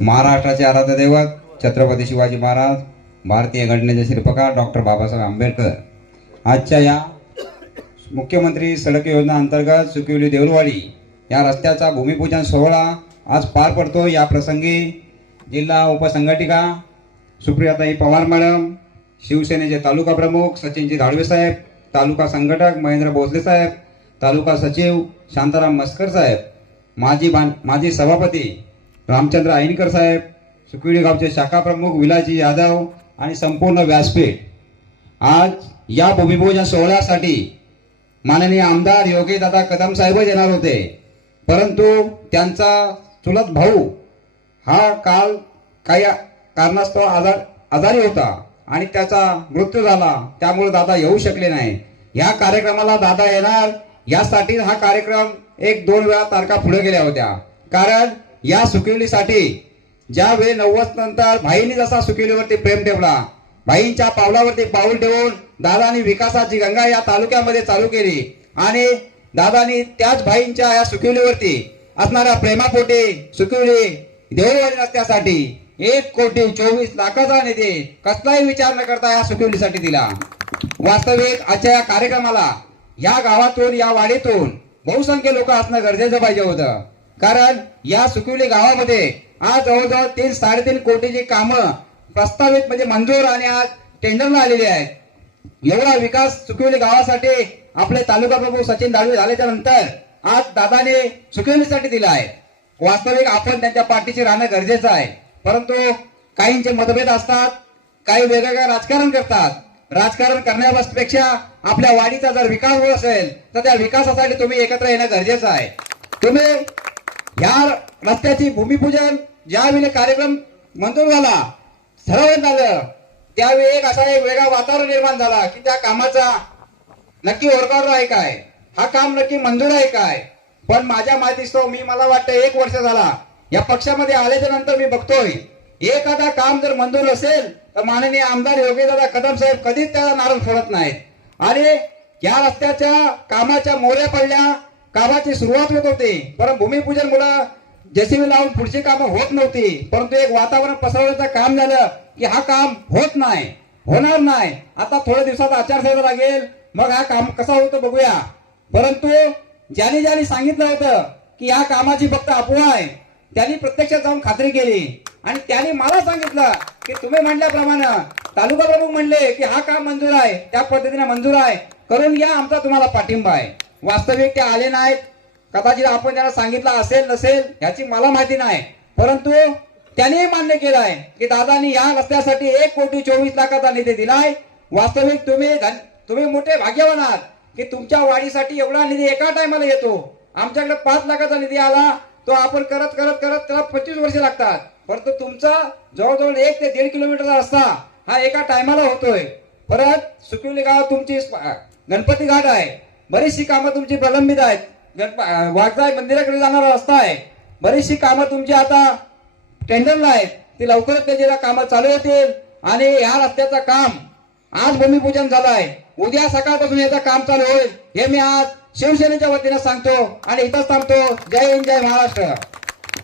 महाराष्ट्राचे आराध्य दैवत छत्रपती शिवाजी महाराज भारतीय घटनेचे शिल्पकार डॉक्टर बाबासाहेब आंबेडकर. आजच्या या मुख्यमंत्री सडक योजना अंतर्गत सुकिवली देऊलवाडी या रस्त्याचा भूमिपूजन सोहळा आज पार पडतो. या प्रसंगी जिल्हा उपसंघटिका सुप्रियाताई पवार मॅडम शिवसेनेचे तालुका प्रमुख सचिनजी धाडवे साहेब तालुका संघटक महेंद्र भोसले साहेब तालुका सचिव शांताराम मस्कर साहेब माजी बां माजी सभापती रामचंद्र आईनकर साहेब सुकिडी गावचे शाखा प्रमुख विलाजी यादव आणि संपूर्ण व्यासपीठ. आज या भूमिपूजन सोहळ्यासाठी माननीय आमदार योगीदादा कदम साहेबच येणार होते. परंतु त्यांचा चुलत भाऊ हा काल काही कारणास्तव आजार आजारी होता आणि त्याचा मृत्यू झाला. त्यामुळे दादा येऊ शकले नाही. या कार्यक्रमाला दादा येणार यासाठी हा कार्यक्रम एक दोन वेळा तारखा पुढे गेल्या होत्या. कारण या सुकिवलीसाठी ज्यावेळी नव्वद नंतर भाईंनी जसा सुकिवलीवरती प्रेम ठेवला भाईंच्या पावलावरती पाऊल ठेवून दादानी विकासाची गंगा या तालुक्यामध्ये चालू केली आणि दादानी त्याच भाईंच्या या सुकिवलीवरती असणाऱ्या प्रेमापोटी सुकिवली देववाडी रस्त्यासाठी एक कोटी चोवीस लाखाचा निधी कसलाही विचार न करता या सुकिवलीसाठी दिला. वास्तविक आजच्या या कार्यक्रमाला या गावातून या वाडीतून बहुसंख्य लोक असणं गरजेचं पाहिजे होतं. कारण या सुकिवली गावामध्ये आज जवळजवळ तीन साडेतीन कोटीची कामं प्रस्तावित म्हणजे मंजूर आणि आज टेंडरला आलेली आहेत. एवढा विकास सुकिवली गावासाठी आपले तालुका प्रमुख सचिन दाळवे झाल्याच्यानंतर आज दादाने सुकिवलीसाठी दिला आहे. वास्तविक आपण त्यांच्या पाठीशी राहणं गरजेचं आहे. परंतु काहींचे मतभेद असतात काही वेगवेगळे राजकारण करतात. राजकारण करण्यापेक्षा आपल्या वाडीचा जर विकास होत असेल तर त्या विकासासाठी तुम्ही एकत्र येणं गरजेचं आहे. तुम्ही या रस्त्याची भूमिपूजन ज्यावेळी कार्यक्रम मंजूर झाला ठरवण्यात झालं त्यावेळी एक असा एक वेगळा वातावरण निर्माण झाला की त्या कामाचा नक्की ओरकावर आहे काय? हा काम नक्की मंजूर आहे काय? पण माझ्या माहितीस्तव मी मला वाटतं एक वर्ष झाला. या पक्षामध्ये आल्याच्यानंतर मी बघतोय एखादा काम जर मंजूर असेल तर माननीय आमदार योगीदादा कदम साहेब कधीच त्याला नारळ फोडत नाहीत. आणि या रस्त्याच्या कामाच्या मोऱ्या पडल्या कामाची सुरुवात होत होती परंतु भूमिपूजन मुळे जेसीबी लावून पुढची कामं होत नव्हती. परंतु एक वातावरण पसरवण्याचं काम झालं की हा काम होत नाही होणार नाही. आता थोड्या दिवसात आचारसंहिता लागेल. मग हा काम कसा होतं बघूया. परंतु ज्याने ज्याने सांगितलं होतं की या कामाची फक्त अफवा आहे त्यांनी प्रत्यक्षात जाऊन खात्री केली. आणि त्यांनी मला सांगितलं की तुम्ही म्हणल्याप्रमाणे तालुका प्रमुख म्हणले की हा काम मंजूर आहे त्या पद्धतीने मंजूर आहे. करून घ्या आमचा तुम्हाला पाठिंबा आहे. वास्तविक ते आले नाहीत. कदाचित आपण त्यांना सांगितलं असेल नसेल ह्याची मला माहिती नाही. परंतु त्यांनीही मान्य केलं आहे की दादानी या रस्त्यासाठी एक कोटी चोवीस लाखाचा निधी दिलाय. वास्तविक तुम्ही तुम्ही मोठे भाग्यवान आहात की तुमच्या वाढीसाठी एवढा निधी एका टायमाला येतो. आमच्याकडे पाच लाखाचा निधी आला तो आपण करत करत करत त्याला पंचवीस वर्ष लागतात. परंतु तुमचा जवळजवळ एक ते दीड किलोमीटरचा रस्ता हा एका टायमाला होतोय. परत सुकिवली गावात तुमची गणपती घाट आहे. बरीचशी कामं तुमची प्रलंबित आहेत. गणप मंदिराकडे जाणारा रस्ता आहे. बरीचशी कामं तुमची आता टेंडरला आहेत. ती लवकरच त्याच्या कामं चालू होतील. आणि या रस्त्याचं काम आज भूमिपूजन झालं आहे. उद्या सकाळपासून याचं काम चालू होईल. हे मी आज शिवसेनेच्या वतीनं सांगतो आणि इथंच थांबतो. जय हिंद जय महाराष्ट्र.